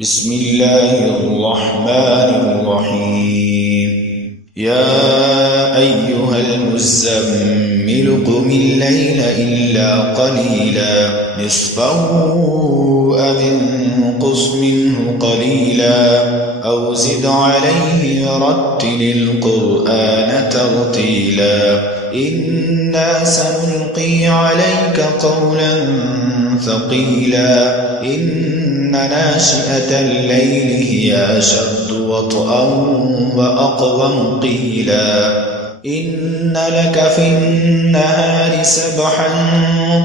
بسم الله الرحمن الرحيم. يا أيها المزمل قم الليل إلا قليلا نصفه أو انقص منه قليلا أو زد عليه رتل القرآن ترتيلا إنا سنلقي عليك قولا ثقيلا إن ناشئة الليل هي أشد وطئا وأقوم قيلا إن لك في النهار سبحا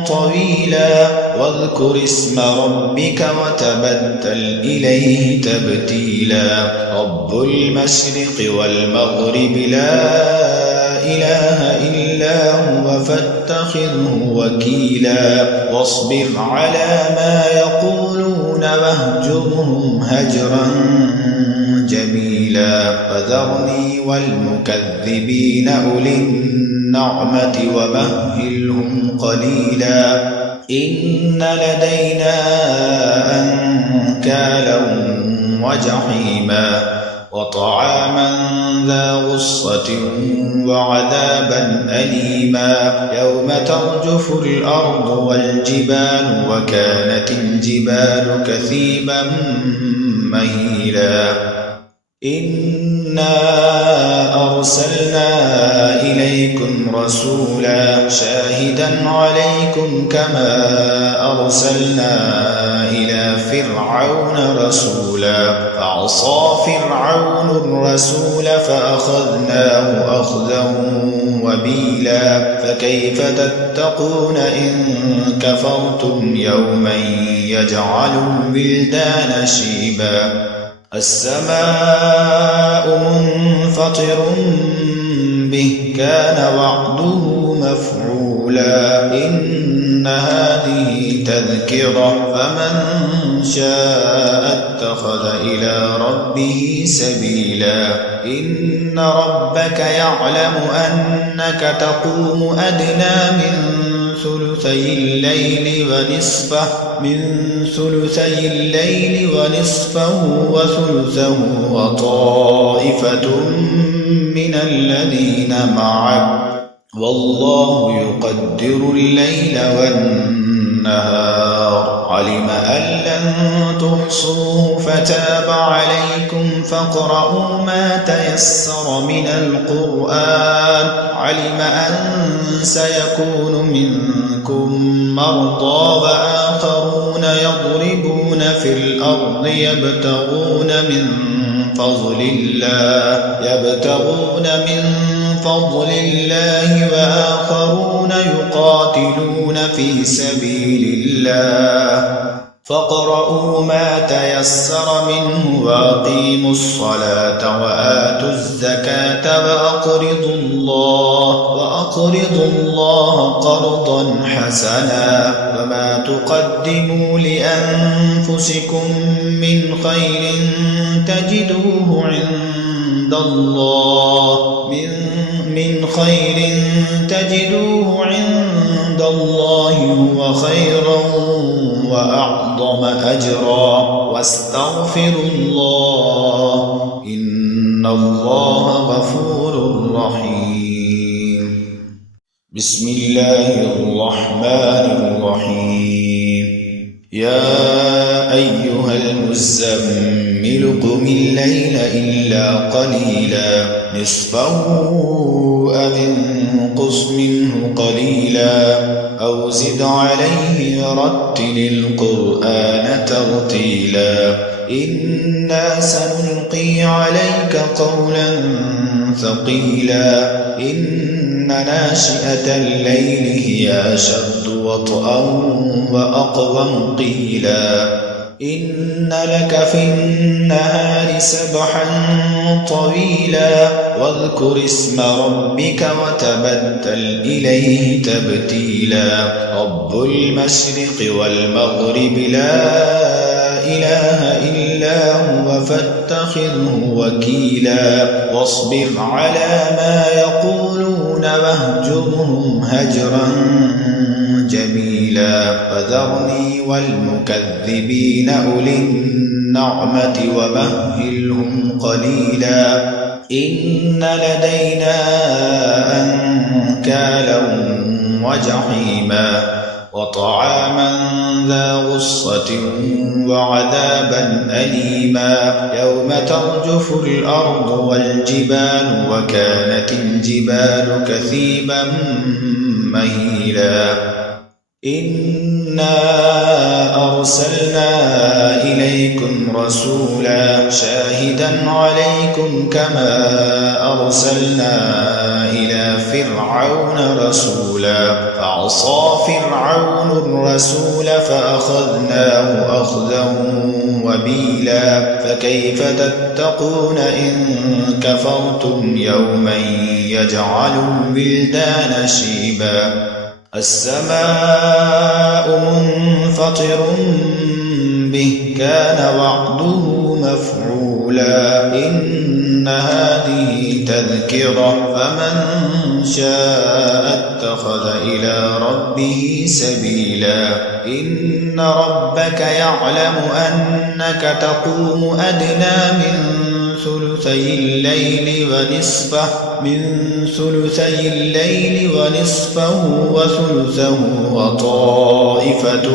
طويلا واذكر اسم ربك وتبتل إليه تبتيلا رب المشرق والمغرب لا إله إلا هو فاتخذه وكيلا واصبر على ما يقولون واهجرهم هجرا جميلا وذرني والمكذبين أولي النعمة ومهلهم قليلا إن لدينا أنكالا وجحيما وطعاما ذا غصة وعذابا أليما يوم ترجف الأرض والجبال وكانت الجبال كثيبا مهيلا إنا أرسلنا إليكم رسولا شاهدا عليكم كما أرسلنا إلى فرعون رسولا فعصى فرعون الرسول فأخذناه أخذا وبيلا فكيف تتقون إن كفرتم يوما يجعل الولدان شيبا السماء منفطر به كان وعده مفعولا إن هذه تذكرة فمن شاء اتخذ إلى ربه سبيلا إن ربك يعلم أنك تقوم أدنى من ثلثي الليل ونصفه وثلثه وطائفة من الذين معك والله يقدر الليل والنهار علم أن لن تحصوه فتاب عليكم فاقرؤوا ما تيسر من القرآن علم أن سيكون منكم مرضى وآخرون يضربون في الأرض يبتغون من فضل الله وآخرون يقاتلون في سبيل الله فاقرؤوا ما تيسر منه وأقيموا الصلاة وآتوا الزكاة وأقرضوا الله قرضا حسنا وما تقدموا لأنفسكم من خير تجدوه عند الله هو خيرا وأعظم أجرا واستغفروا الله إن الله غفور رحيم. بسم الله الرحمن الرحيم. يا أيها المزمل قم الليل إلا قليلا نصفه أو انقص منه قليلا أو زد عليه رتل القرآن ترتيلا إنا سنلقي عليك قولا ثقيلا إن ناشئة الليل هي أشد وطئا وأقوم قيلا إن لك في النهار سبحا طويلا واذكر اسم ربك وتبتل إليه تبتيلا رب المشرق والمغرب لا إله إلا هو فاتخذه وكيلا واصبر على ما يقولون واهجرهم هجرا جميلا وذرني والمكذبين أولي النعمة ومهلهم قليلا إن لدينا أنكالا وجحيما وطعاما ذا غصة وعذابا أليما يوم ترجف الأرض والجبال وكانت الجبال كثيبا مهيلا إنا أرسلنا إليكم رسولا شاهدا عليكم كما أرسلنا إلى فرعون رسولا فعصى فرعون الرسول فأخذناه أخذا وبيلا فكيف تتقون إن كفرتم يوما يجعل الولدان شيبا السماء منفطر به كان وعده مفعولا إن هذه تذكرة فمن شاء اتخذ إلى ربه سبيلا إن ربك يعلم أنك تقوم أدنى من ثلثي الليل ونصفه وثلثه وطائفة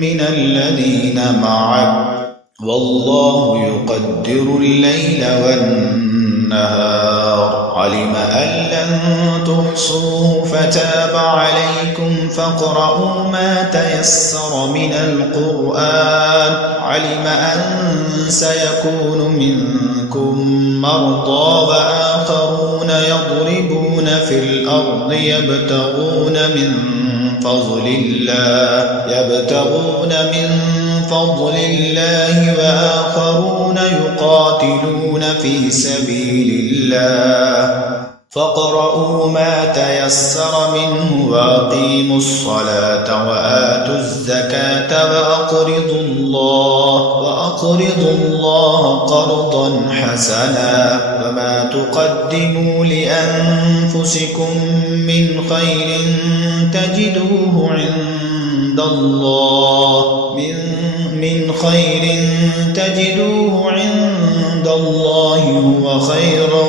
من الذين معك والله يقدر الليل والنهار علم أن لن تحصوه فتاب عليكم فاقرؤوا ما تيسر من القرآن علم أن سيكون منكم مرضى وآخرون يضربون في الأرض يبتغون من فضل الله وآخرون يقاتلون في سبيل الله فاقرؤوا ما تيسر منه وأقيموا الصلاة وآتوا الزكاة وأقرضوا الله قرضا حسنا وما تقدموا لأنفسكم من خير تجدوه عند الله هو خيرا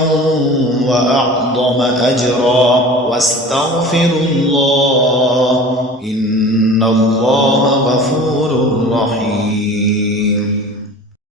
وأعظم أجرا واستغفروا الله إن الله غفور رحيم